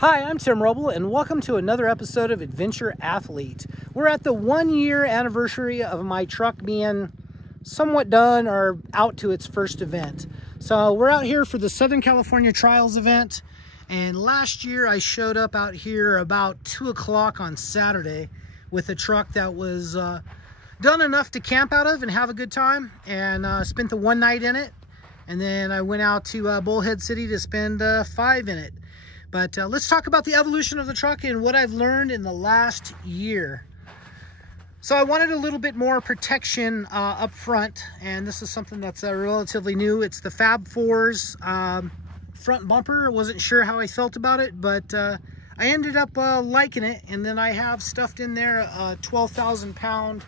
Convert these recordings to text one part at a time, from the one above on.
Hi, I'm Tim Roble, and welcome to another episode of Adventure Athlete. We're at the 1-year anniversary of my truck being somewhat done or out to its first event. So we're out here for the Southern California Trials event, and last year I showed up out here about 2 o'clock on Saturday with a truck that was done enough to camp out of and have a good time, and spent the one night in it. And then I went out to Bullhead City to spend 5 in it. But let's talk about the evolution of the truck and what I've learned in the last year. So I wanted a little bit more protection up front, and this is something that's relatively new. It's the Fab 4's front bumper. I wasn't sure how I felt about it, but I ended up liking it. And then I have stuffed in there a 12,000 pound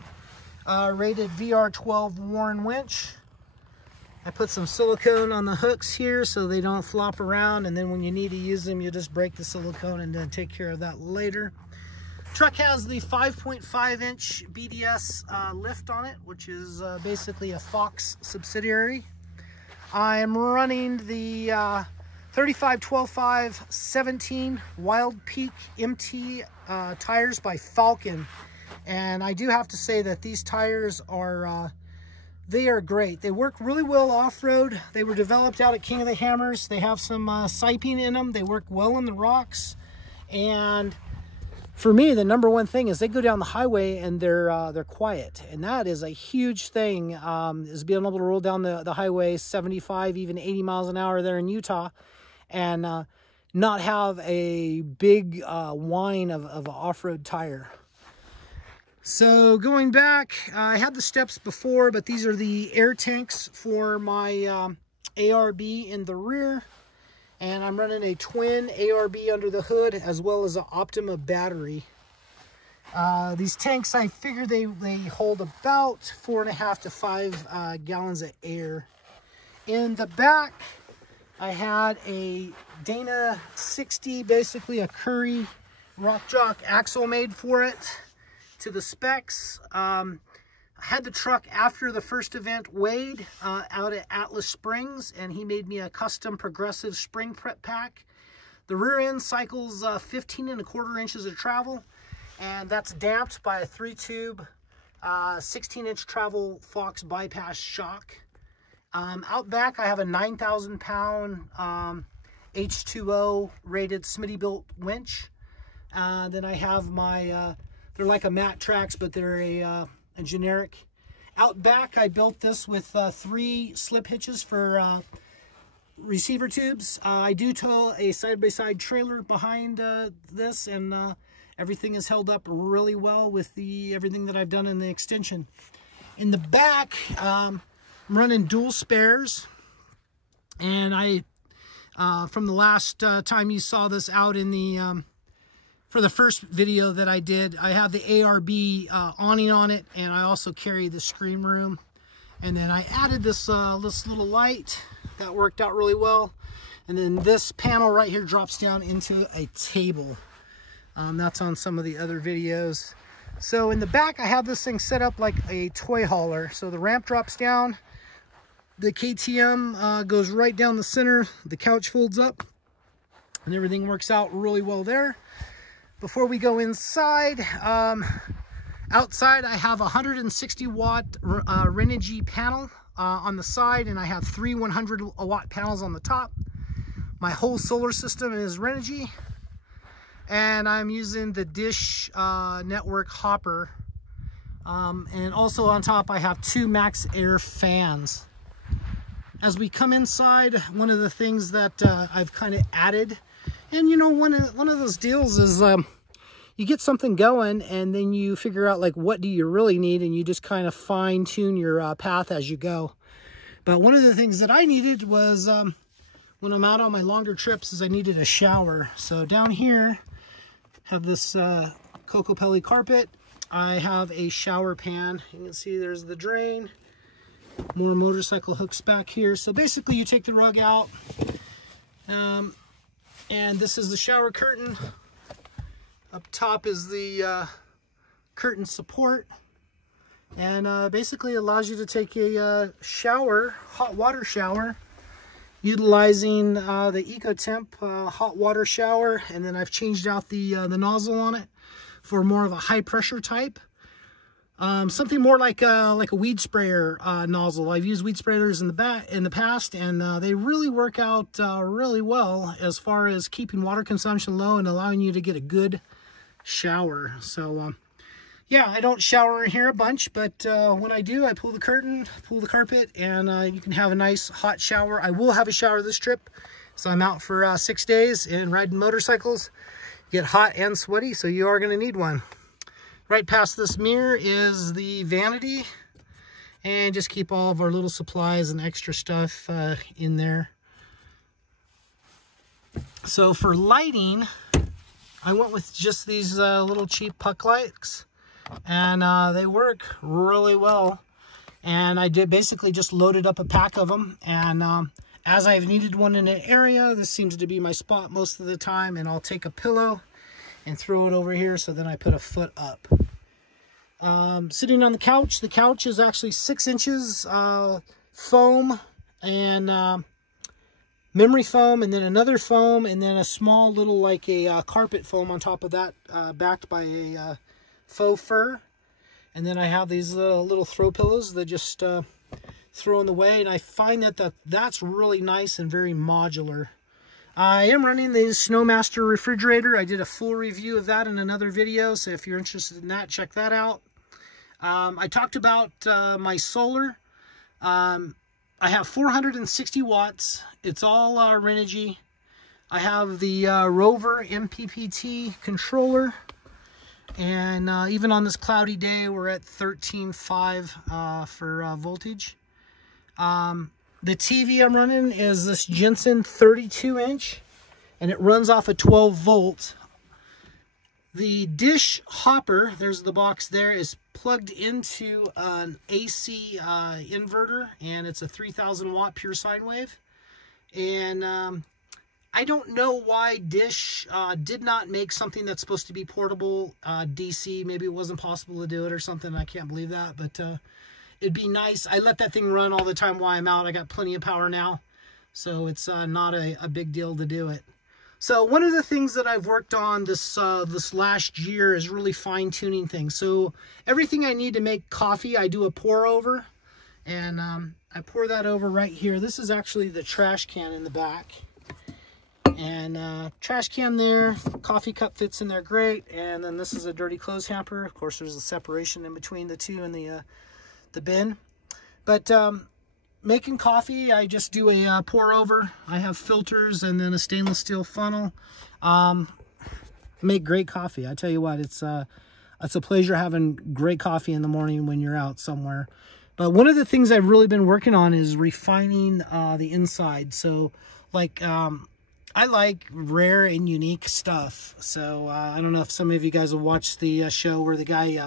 rated VR12 Warren winch. I put some silicone on the hooks here so they don't flop around, and then when you need to use them, you just break the silicone and then take care of that later. Truck has the 5.5-inch BDS lift on it, which is basically a Fox subsidiary. I am running the 35-12-5-17 Wild Peak MT tires by Falcon, and I do have to say that these tires are they are great. They work really well off-road. They were developed out at King of the Hammers. They have some siping in them. They work well in the rocks. And for me, the number one thing is they go down the highway and they're quiet. And that is a huge thing, is being able to roll down the highway 75, even 80 miles an hour there in Utah, and not have a big whine of an off-road tire. So going back, I had the steps before, but these are the air tanks for my ARB in the rear. And I'm running a twin ARB under the hood as well as an Optima battery. These tanks, I figure they hold about 4.5 to 5 gallons of air. In the back, I had a Dana 60, basically a Curry Rock Jock axle made for it. To the specs. I had the truck after the first event weighed out at Atlas Springs, and he made me a custom progressive spring prep pack. The rear end cycles 15.25 inches of travel, and that's damped by a 3-tube 16-inch travel Fox bypass shock. Out back, I have a 9,000 pound H2O rated Smittybilt winch. Then I have my they're like a Mat Trax, but they're a generic. Out back, I built this with 3 slip hitches for receiver tubes. I do tow a side-by-side trailer behind this, and everything is held up really well with everything that I've done in the extension. In the back, I'm running dual spares, and I from the last time you saw this out in the for the first video that I did, I have the ARB awning on it, and I also carry the Scream Room. And then I added this little light that worked out really well. And then this panel right here drops down into a table. That's on some of the other videos. So in the back, I have this thing set up like a toy hauler. So the ramp drops down, the KTM goes right down the center, the couch folds up, and everything works out really well there. Before we go inside, outside I have a 160 watt Renogy panel on the side, and I have 3 100 watt panels on the top. My whole solar system is Renogy, and I'm using the Dish Network hopper. And also on top I have 2 Max Air fans. As we come inside, one of the things that I've kind of added, and you know, one of those deals is you get something going and then you figure out like what do you really need, and you just kind of fine tune your path as you go. But one of the things that I needed was when I'm out on my longer trips is I needed a shower. So down here have this Cocopelli carpet. I have a shower pan. You can see there's the drain. More motorcycle hooks back here. So basically you take the rug out. And this is the shower curtain. Up top is the curtain support. And basically allows you to take a shower, hot water shower, utilizing the EcoTemp hot water shower, and then I've changed out the nozzle on it for more of a high pressure type. Something more like a weed sprayer nozzle. I've used weed sprayers in the past, and they really work out really well as far as keeping water consumption low and allowing you to get a good shower. So yeah, I don't shower in here a bunch, but when I do, I pull the curtain, pull the carpet, and you can have a nice hot shower. I will have a shower this trip, so I'm out for 6 days and riding motorcycles. Get hot and sweaty, so you are going to need one. Right past this mirror is the Vanity, and just keep all of our little supplies and extra stuff in there. So for lighting, I went with just these little cheap puck lights, and they work really well. And I did basically just loaded up a pack of them, and as I've needed one in an area, this seems to be my spot most of the time, and I'll take a pillow and throw it over here, so then I put a foot up. Sitting on the couch is actually 6 inches foam and memory foam, and then another foam, and then a small little like a carpet foam on top of that, backed by a faux fur. And then I have these little throw pillows that just throw in the way, and I find that's really nice and very modular. I am running the Snowmaster refrigerator. I did a full review of that in another video, so if you're interested in that, check that out. I talked about my solar. I have 460 watts. It's all Renogy. I have the Rover MPPT controller, and even on this cloudy day, we're at 13.5 for voltage. The TV I'm running is this Jensen 32-inch, and it runs off a 12 volt. The dish hopper, there's the box there, is plugged into an AC inverter, and it's a 3000 watt pure sine wave. And I don't know why Dish did not make something that's supposed to be portable DC. Maybe it wasn't possible to do it or something. I can't believe that, but it'd be nice. I let that thing run all the time while I'm out. I got plenty of power now, so it's not a big deal to do it. So one of the things that I've worked on this last year is really fine-tuning things. So everything I need to make coffee, I do a pour over, and I pour that over right here. This is actually the trash can in the back, and trash can there, coffee cup fits in there great, and then this is a dirty clothes hamper. Of course, there's a separation in between the two in the bin. But making coffee, I just do a pour over. I have filters and then a stainless steel funnel. Make great coffee. I tell you what, it's a pleasure having great coffee in the morning when you're out somewhere. But one of the things I've really been working on is refining the inside. So like I like rare and unique stuff. So I don't know if some of you guys will watch the show where the guy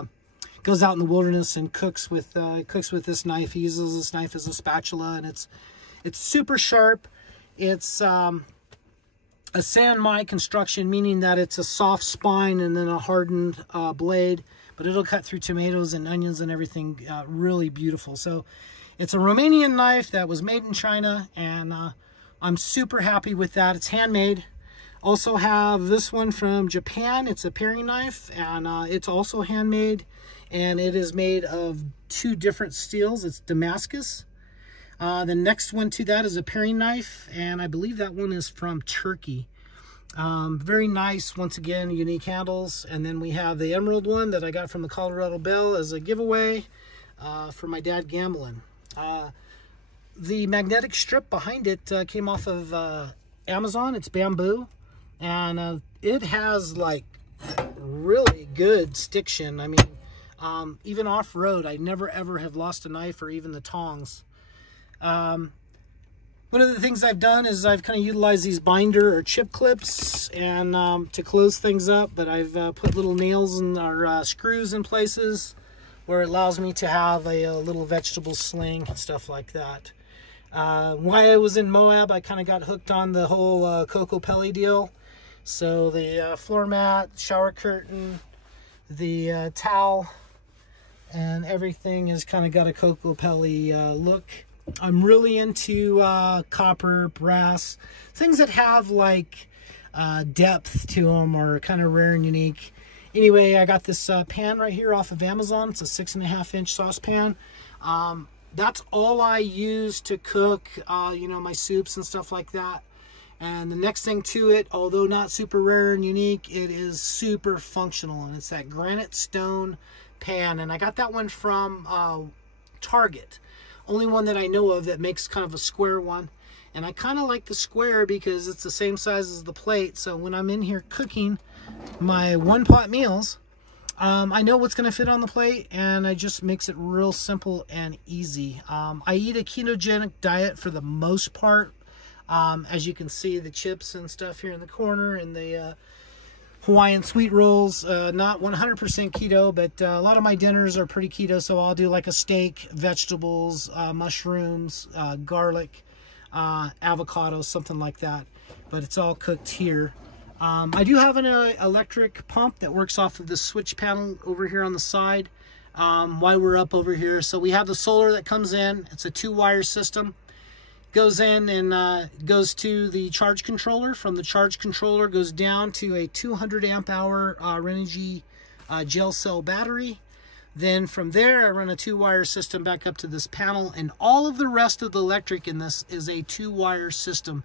goes out in the wilderness and cooks with this knife. He uses this knife as a spatula, and it's super sharp. It's a sanmai construction, meaning that it's a soft spine and then a hardened blade, but it'll cut through tomatoes and onions and everything really beautiful. So it's a Romanian knife that was made in China, and I'm super happy with that. It's handmade. Also have this one from Japan. It's a paring knife, and it's also handmade. And it is made of 2 different steels. It's Damascus. The next one to that is a paring knife, and I believe that one is from Turkey. Very nice, once again, unique handles. And then we have the emerald one that I got from the Colorado Bell as a giveaway for my dad gambling. The magnetic strip behind it came off of Amazon. It's bamboo, and it has like really good stiction. I mean, even off-road, I never ever have lost a knife or even the tongs. One of the things I've done is I've kind of utilized these binder or chip clips and to close things up, but I've put little nails and screws in places where it allows me to have a little vegetable sling and stuff like that. While I was in Moab, I kind of got hooked on the whole Coco Pelli deal. So the floor mat, shower curtain, the towel, and everything has kind of got a Coco Pelli look. I'm really into copper, brass, things that have like depth to them or kind of rare and unique. Anyway, I got this pan right here off of Amazon. It's a 6.5-inch saucepan. That's all I use to cook, you know, my soups and stuff like that. And the next thing to it, although not super rare and unique, it is super functional. And it's that granite stone pan. And I got that one from Target. Only one that I know of that makes kind of a square one. And I kind of like the square because it's the same size as the plate. So when I'm in here cooking my one-pot meals, I know what's going to fit on the plate, and it just makes it real simple and easy. I eat a ketogenic diet for the most part. As you can see, the chips and stuff here in the corner, and the Hawaiian sweet rolls, not 100% keto, but a lot of my dinners are pretty keto. So I'll do like a steak, vegetables, mushrooms, garlic, avocado, something like that. But it's all cooked here. I do have an electric pump that works off of the switch panel over here on the side while we're up over here. So we have the solar that comes in. It's a 2-wire system. Goes in and goes to the charge controller. From the charge controller goes down to a 200 amp hour Vanity gel cell battery. Then from there I run a 2-wire system back up to this panel, and all of the rest of the electric in this is a 2-wire system,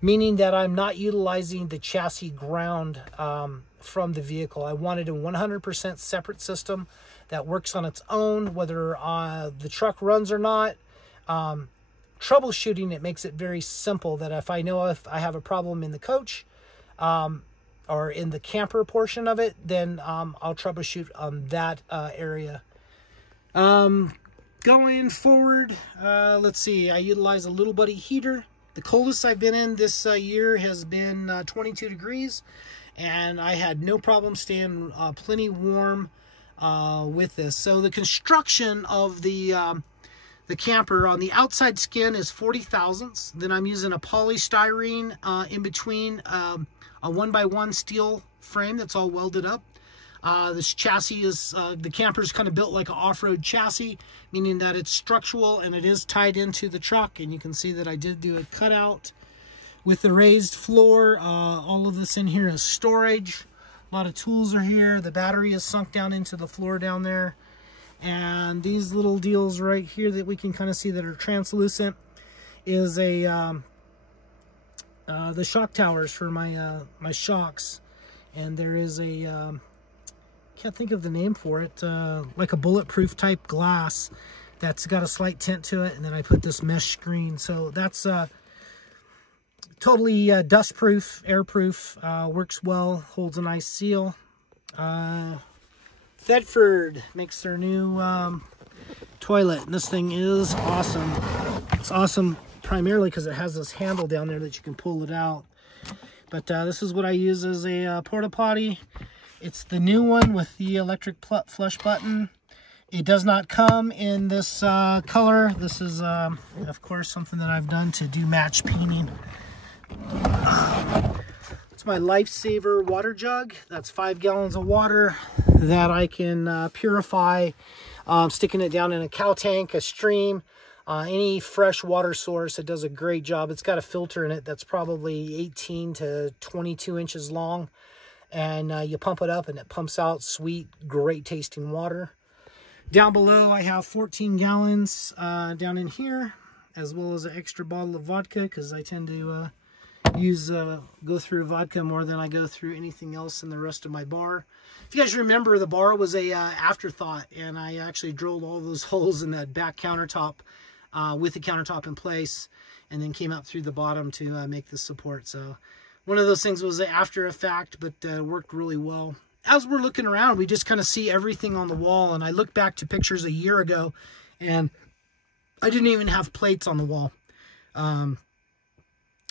meaning that I'm not utilizing the chassis ground from the vehicle. I wanted a 100% separate system that works on its own, whether the truck runs or not. Troubleshooting, it makes it very simple that if I know if I have a problem in the coach or in the camper portion of it, then I'll troubleshoot on that area. Going forward, let's see, I utilize a little buddy heater. The coldest I've been in this year has been 22 degrees, and I had no problem staying plenty warm with this. So the construction of the camper, on the outside skin is 40 thousandths. Then I'm using a polystyrene in between a 1x1 steel frame that's all welded up. This chassis is, the camper is kind of built like an off-road chassis, meaning that it's structural and it is tied into the truck. And you can see that I did do a cutout with the raised floor. All of this in here is storage. A lot of tools are here. The battery is sunk down into the floor down there. And these little deals right here that we can kind of see that are translucent is the shock towers for my my shocks. And there is a can't think of the name for it, like a bulletproof type glass that's got a slight tint to it, and then I put this mesh screen. So that's totally dustproof, airproof, works well, holds a nice seal. Thetford makes their new toilet, and this thing is awesome. It's awesome primarily because it has this handle down there that you can pull it out. But this is what I use as a porta potty. It's the new one with the electric flush button. It does not come in this color. This is, of course, something that I've done to do match painting. It's my Lifesaver water jug. That's 5 gallons of water that I can purify, sticking it down in a cow tank, a stream, any fresh water source. It does a great job. It's got a filter in it that's probably 18 to 22 inches long. And you pump it up and it pumps out sweet, great tasting water. Down below I have 14 gallons down in here, as well as an extra bottle of vodka, because I tend to go through vodka more than I go through anything else in the rest of my bar. If you guys remember, the bar was a afterthought, and I actually drilled all those holes in that back countertop with the countertop in place, and then came out through the bottom to make the support. So one of those things was an after effect, but worked really well. As we're looking around, we just kind of see everything on the wall, and I look back to pictures a year ago, and I didn't even have plates on the wall.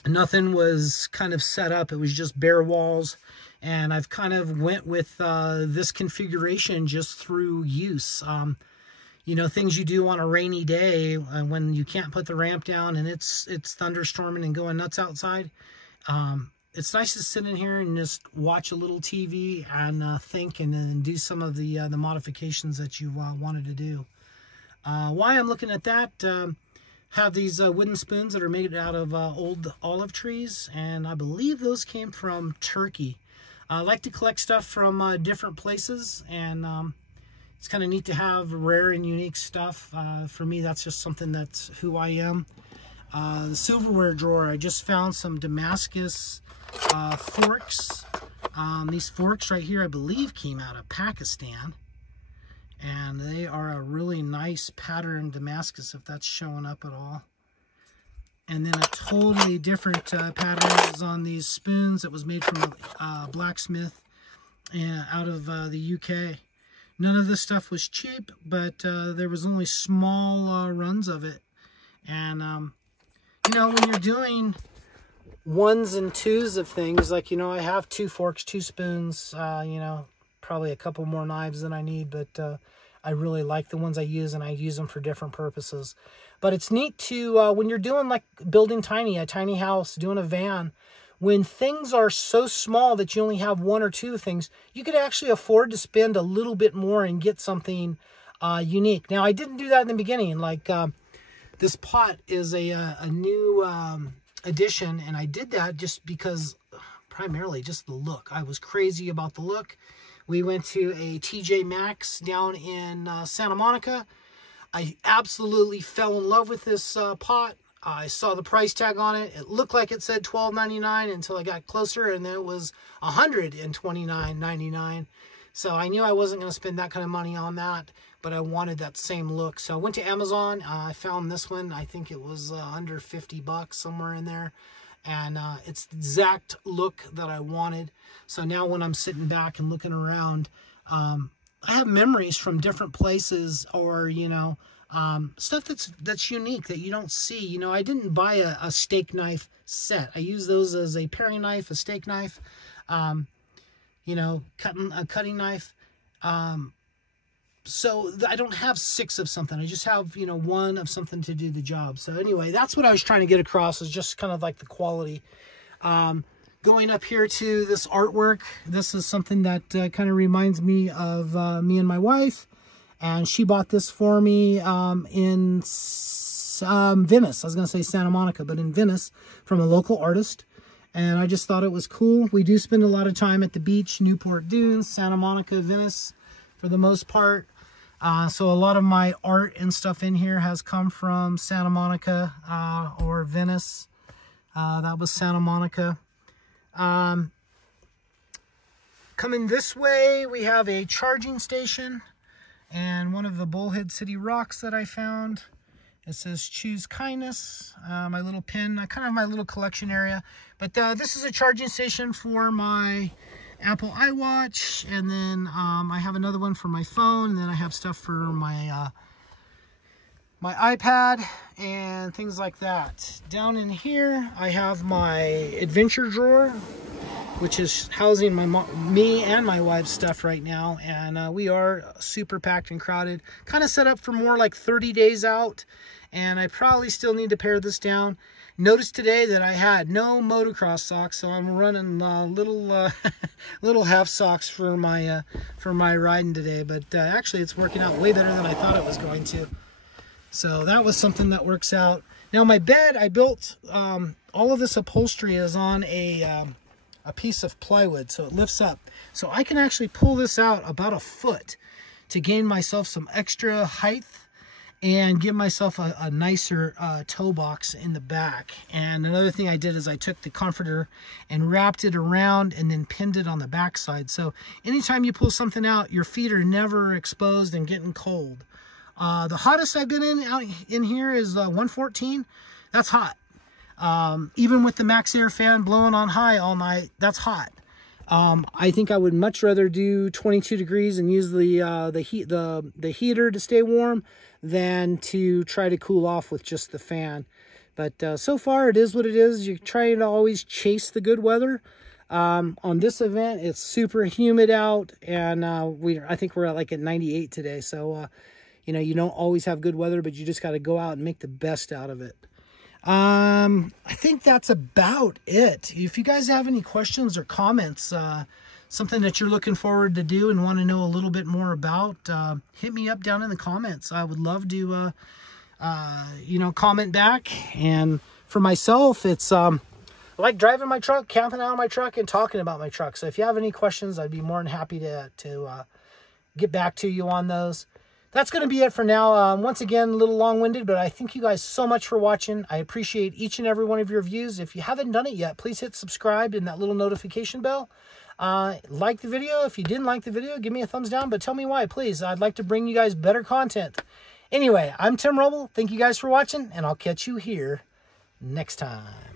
Nothing was kind of set up. It was just bare walls, and I've kind of went with this configuration just through use. You know, things you do on a rainy day when you can't put the ramp down and it's thunderstorming and going nuts outside. It's nice to sit in here and just watch a little TV and think, and then do some of the modifications that you wanted to do. Why I'm looking at that, have these wooden spoons that are made out of old olive trees, and I believe those came from Turkey. I like to collect stuff from different places, and it's kind of neat to have rare and unique stuff. For me, that's just something that's who I am. The silverware drawer, I just found some Damascus forks. These forks right here, I believe, came out of Pakistan. And they are a really nice pattern Damascus, if that's showing up at all. And then a totally different pattern is on these spoons that was made from a blacksmith out of the UK. None of this stuff was cheap, but there was only small runs of it. And, you know, when you're doing ones and twos of things, like, you know, I have 2 forks, 2 spoons, you know, probably a couple more knives than I need, but I really like the ones I use, and I use them for different purposes. But it's neat to, when you're doing, like, building a tiny house, doing a van, when things are so small that you only have 1 or 2 things, you could actually afford to spend a little bit more and get something unique. Now, I didn't do that in the beginning. Like, this pot is a new addition, and I did that just because, primarily, just the look. I was crazy about the look. We went to a TJ Maxx down in Santa Monica. I absolutely fell in love with this pot. I saw the price tag on it. It looked like it said $12.99 until I got closer, and then it was $129.99. So I knew I wasn't going to spend that kind of money on that, but I wanted that same look. So I went to Amazon. I found this one. I think it was under 50 bucks, somewhere in there. And it's the exact look that I wanted. So now when I'm sitting back and looking around, I have memories from different places, or, you know, stuff that's unique that you don't see. You know, I didn't buy a steak knife set. I use those as a paring knife, a steak knife, you know, a cutting knife. So I don't have 6 of something. I just have, you know, 1 of something to do the job. So anyway, that's what I was trying to get across, is just kind of like the quality. Going up here to this artwork, this is something that kind of reminds me of me and my wife. And she bought this for me in Venice. I was going to say Santa Monica, but in Venice, from a local artist. And I just thought it was cool. We do spend a lot of time at the beach, Newport Dunes, Santa Monica, Venice, for the most part. So a lot of my art and stuff in here has come from Santa Monica or Venice. That was Santa Monica. Coming this way, we have a charging station and one of the Bullhead City rocks that I found. It says choose kindness. My little pin, kind of my little collection area. But this is a charging station for my Apple iWatch, and then I have another one for my phone, and then I have stuff for my my iPad and things like that. Down in here, I have my adventure drawer, which is housing me and my wife's stuff right now, and we are super packed and crowded. Kind of set up for more like 30 days out, and I probably still need to pare this down. Noticed today that I had no motocross socks, so I'm running little little half socks for my riding today. But actually, it's working out way better than I thought it was going to. So that was something that works out. Now my bed, I built all of this upholstery is on a piece of plywood, so it lifts up. So I can actually pull this out about a foot to gain myself some extra height and give myself a nicer toe box in the back. And another thing I did is I took the comforter and wrapped it around and then pinned it on the back side. So anytime you pull something out, your feet are never exposed and getting cold. The hottest I've been out in here is 114. That's hot. Even with the Max Air fan blowing on high all night, that's hot. I think I would much rather do 22 degrees and use the heater to stay warm than to try to cool off with just the fan. But so far, it is what it is. You're trying to always chase the good weather. On this event, it's super humid out, and I think we're at 98 today. So, you know, you don't always have good weather, but you just got to go out and make the best out of it. I think that's about it. If you guys have any questions or comments, something that you're looking forward to do and want to know a little bit more about, hit me up down in the comments. I would love to you know, comment back. And for myself, it's I like driving my truck, camping out of my truck, and talking about my truck. So if you have any questions, I'd be more than happy to get back to you on those. That's going to be it for now. Once again, a little long-winded, but I thank you guys so much for watching. I appreciate each and every one of your views. If you haven't done it yet, please hit subscribe and that little notification bell. Like the video. If you didn't like the video, give me a thumbs down, but tell me why, please. I'd like to bring you guys better content. Anyway, I'm Tim Roble. Thank you guys for watching, and I'll catch you here next time.